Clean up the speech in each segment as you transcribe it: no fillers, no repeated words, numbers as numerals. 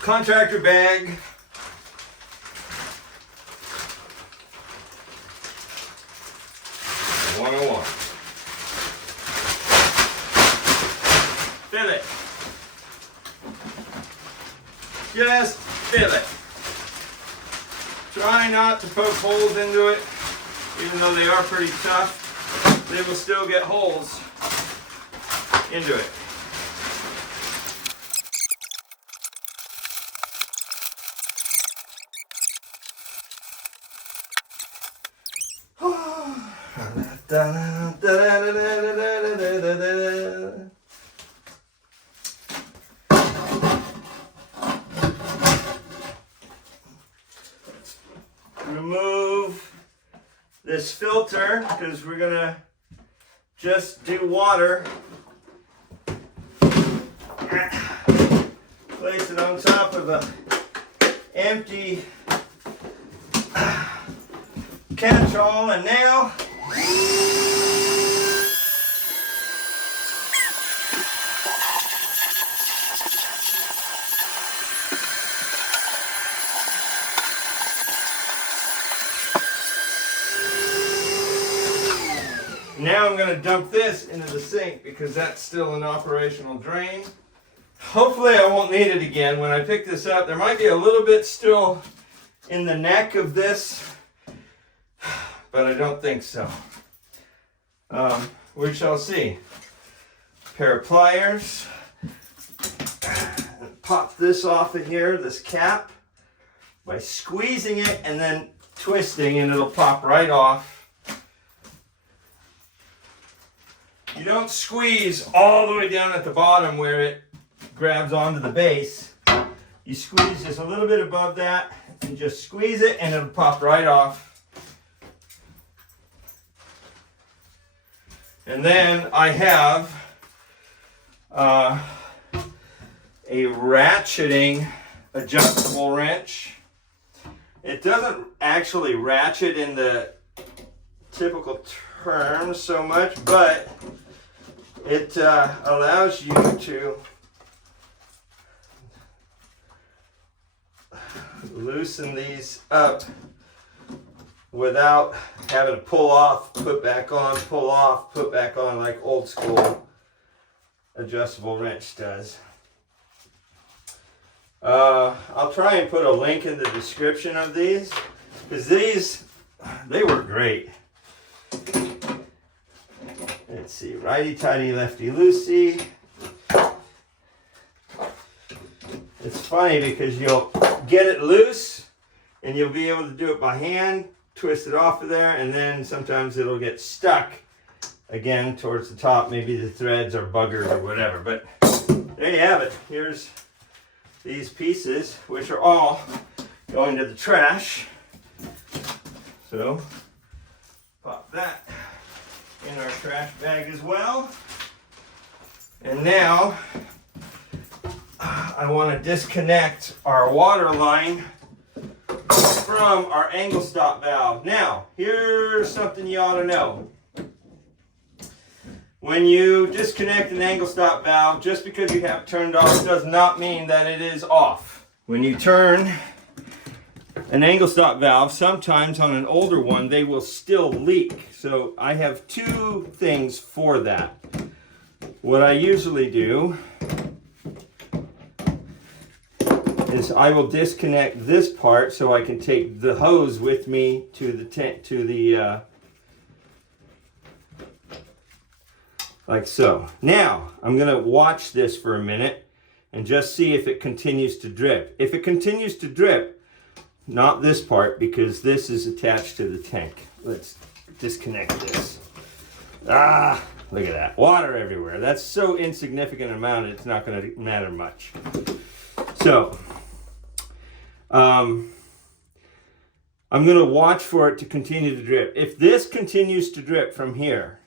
Contractor bag. $101. Fill it. Just fill it. Try not to poke holes into it. Even though they are pretty tough, they will still get holes into it. Remove this filter because we're gonna just do water. Place it on top of a empty catch-all, and now I'm going to dump this into the sink because that's still an operational drain. Hopefully I won't need it again when I pick this up. There might be a little bit still in the neck of this, but I don't think so. We shall see. Pair of pliers. Pop this off of here, this cap, by squeezing it and then twisting, and it'll pop right off. You don't squeeze all the way down at the bottom where it grabs onto the base. You squeeze just a little bit above that and just squeeze it, and it'll pop right off. And then I have a ratcheting adjustable wrench. It doesn't actually ratchet in the typical terms so much, but it allows you to loosen these up without having to pull off, put back on, pull off, put back on like old school adjustable wrench does. I'll try and put a link in the description of these because they work great. Let's see, righty-tighty, lefty-loosey. It's funny because you'll get it loose and you'll be able to do it by hand, twist it off of there, and then sometimes it'll get stuck again towards the top. Maybe the threads are buggered or whatever, but there you have it. Here's these pieces, which are all going to the trash. So pop that in our trash bag as well. And now I want to disconnect our water line from our angle stop valve. Now, here's something you ought to know. When you disconnect an angle stop valve, just because you have it turned off does not mean that it is off. When you turn an angle stop valve, sometimes on an older one, they will still leak. So I have two things for that. What I usually do is I will disconnect this part so I can take the hose with me to the like so. Now, I'm gonna watch this for a minute and just see if it continues to drip. If it continues to drip, not this part because this is attached to the tank. Let's disconnect this. Ah, look at that, water everywhere. That's so insignificant amount, it's not gonna matter much. So, I'm gonna watch for it to continue to drip. If this continues to drip from here,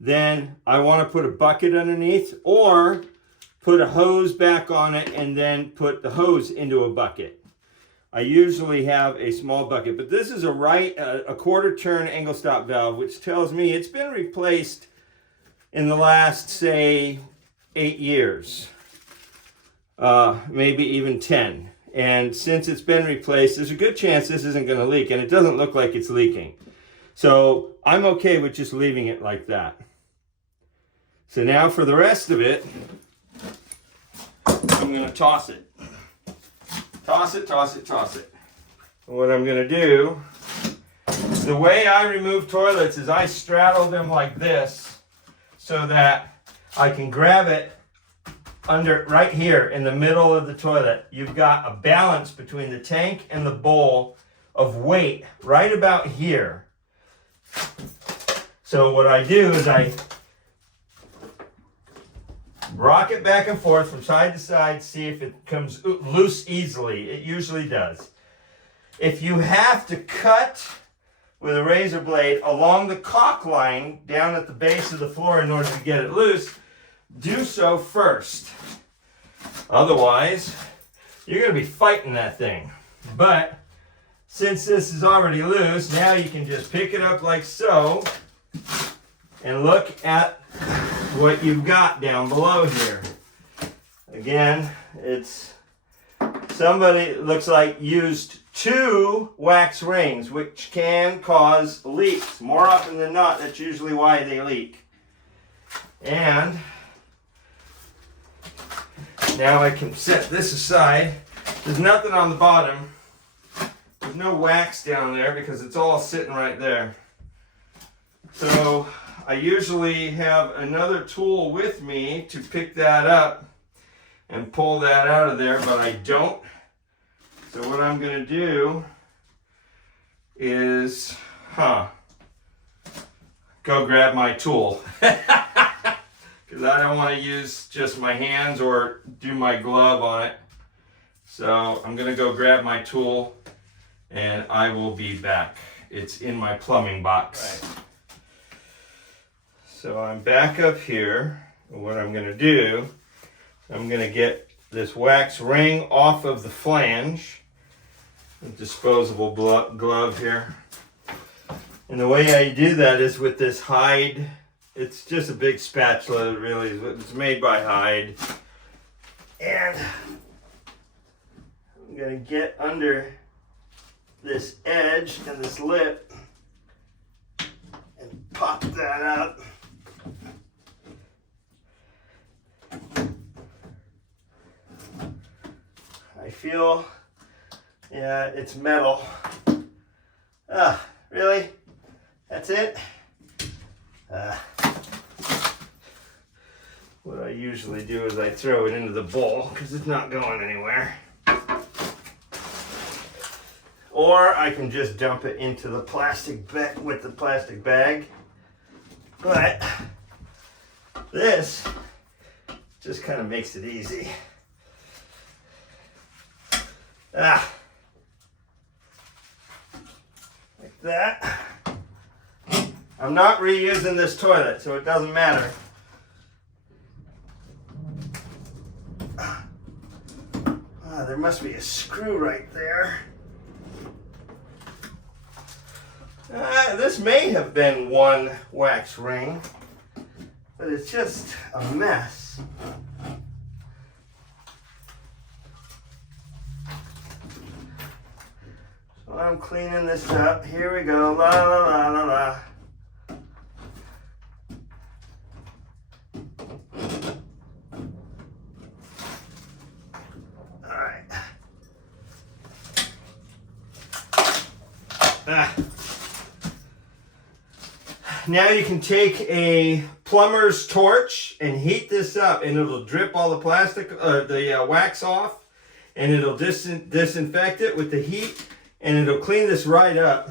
then I wanna put a bucket underneath or put a hose back on it and then put the hose into a bucket. I usually have a small bucket, but this is a quarter turn angle stop valve, which tells me it's been replaced in the last, say, 8 years, maybe even 10. And since it's been replaced, there's a good chance this isn't going to leak, and it doesn't look like it's leaking. So I'm okay with just leaving it like that. So now for the rest of it, I'm going to toss it. Toss it, toss it, toss it. What I'm going to do, the way I remove toilets is I straddle them like this so that I can grab it under right here in the middle of the toilet. You've got a balance between the tank and the bowl of weight right about here. So what I do is I rock it back and forth from side to side, see if it comes loose easily. It usually does. If you have to cut with a razor blade along the caulk line down at the base of the floor in order to get it loose, do so first. Otherwise, you're going to be fighting that thing. But since this is already loose, now you can just pick it up like so and look at what you've got down below here. Again, it's somebody looks like used 2 wax rings, which can cause leaks. More often than not, that's usually why they leak. And now I can set this aside. There's nothing on the bottom. There's no wax down there because it's all sitting right there. So I usually have another tool with me to pick that up and pull that out of there, but I don't. So what I'm going to do is, go grab my tool. Because I don't want to use just my hands or do my glove on it. So I'm going to go grab my tool and I will be back. It's in my plumbing box. Right. So I'm back up here. What I'm going to do, I'm going to get this wax ring off of the flange. A disposable glove here. And the way I do that is with this Hyde. It's just a big spatula, really. It's made by Hyde. And I'm going to get under this edge and this lip and pop that up. I feel, yeah, it's metal. Ah, really? That's it? What I usually do is I throw it into the bowl because it's not going anywhere. Or I can just dump it into the plastic bag with the plastic bag. But this just kind of makes it easy. Like that. I'm not reusing this toilet, so it doesn't matter. There must be a screw right there. This may have been one wax ring, but it's just a mess. So I'm cleaning this up. Here we go. La la la la la. now you can take a plumber's torch and heat this up, and it'll drip all the plastic, the wax off, and it'll disinfect it with the heat, and it'll clean this right up.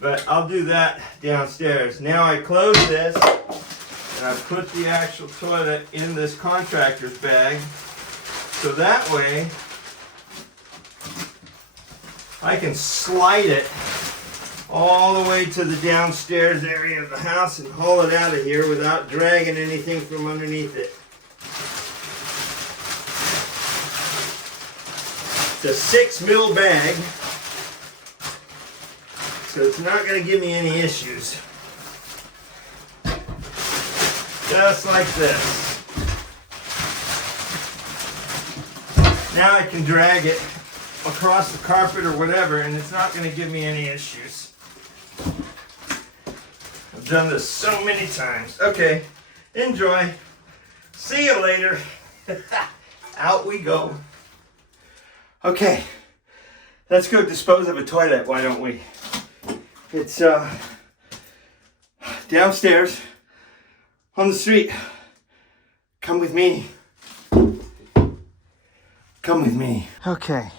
But I'll do that downstairs. Now I close this, and I put the actual toilet in this contractor's bag, so that way I can slide it all the way to the downstairs area of the house and haul it out of here without dragging anything from underneath it. It's a 6 mil bag, so it's not going to give me any issues. Just like this. Now I can drag it across the carpet or whatever, and it's not going to give me any issues. I've done this so many times. Okay, enjoy. See you later. Out we go. Okay, let's go dispose of a toilet, why don't we? It's downstairs on the street. Come with me. Come with me. Okay,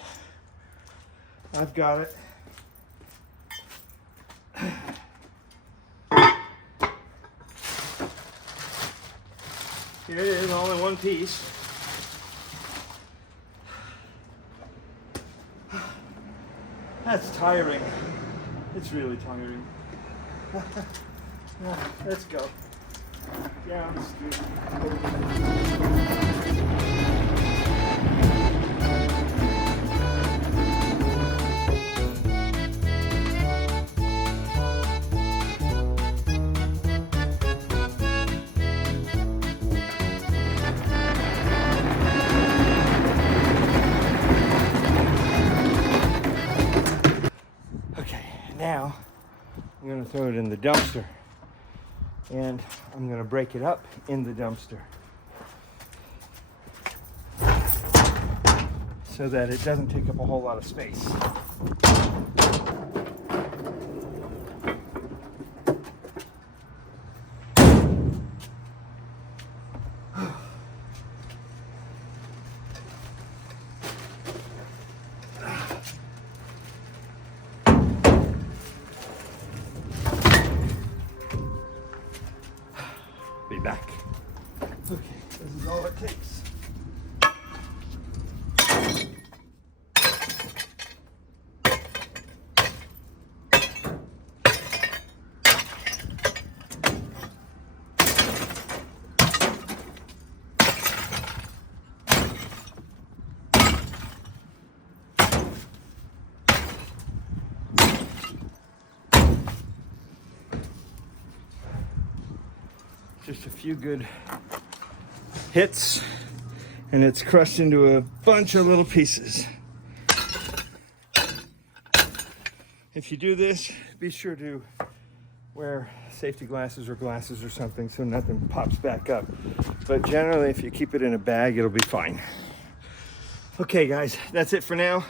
I've got it. Here it is, all in one piece. That's tiring. It's really tiring. Let's go down the street. Now, I'm going to throw it in the dumpster, and I'm going to break it up in the dumpster so that it doesn't take up a whole lot of space. Be back. Okay, this is all it takes. Just a few good hits, and it's crushed into a bunch of little pieces. If you do this, be sure to wear safety glasses or glasses or something so nothing pops back up. But generally, if you keep it in a bag, it'll be fine. Okay, guys, that's it for now.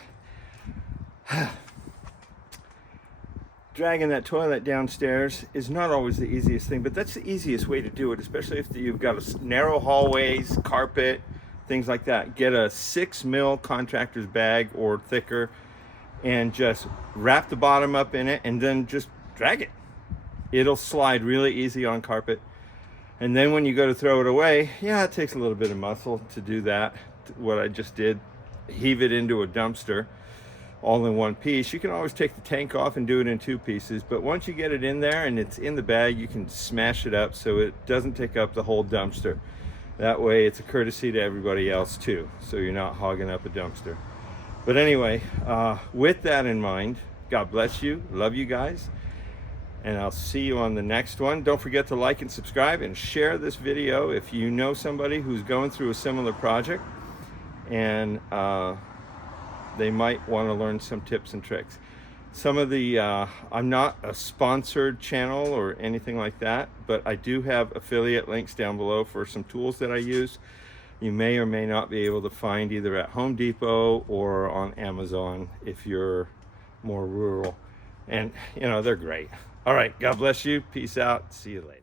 Dragging that toilet downstairs is not always the easiest thing, but that's the easiest way to do it, especially if you've got a narrow hallways, carpet, things like that. Get a 6 mil contractor's bag or thicker and just wrap the bottom up in it and then just drag it. It'll slide really easy on carpet. And then when you go to throw it away, yeah, it takes a little bit of muscle to do that. What I just did, heave it into a dumpster all in one piece. You can always take the tank off and do it in 2 pieces, but once you get it in there and it's in the bag, you can smash it up so it doesn't take up the whole dumpster. That way it's a courtesy to everybody else too, so you're not hogging up a dumpster. But anyway, with that in mind, God bless you, love you guys, and I'll see you on the next one. Don't forget to like and subscribe and share this video if you know somebody who's going through a similar project and they might want to learn some tips and tricks. Some of the, I'm not a sponsored channel or anything like that, but I do have affiliate links down below for some tools that I use. You may or may not be able to find either at Home Depot or on Amazon if you're more rural. And, you know, they're great. All right, God bless you. Peace out. See you later.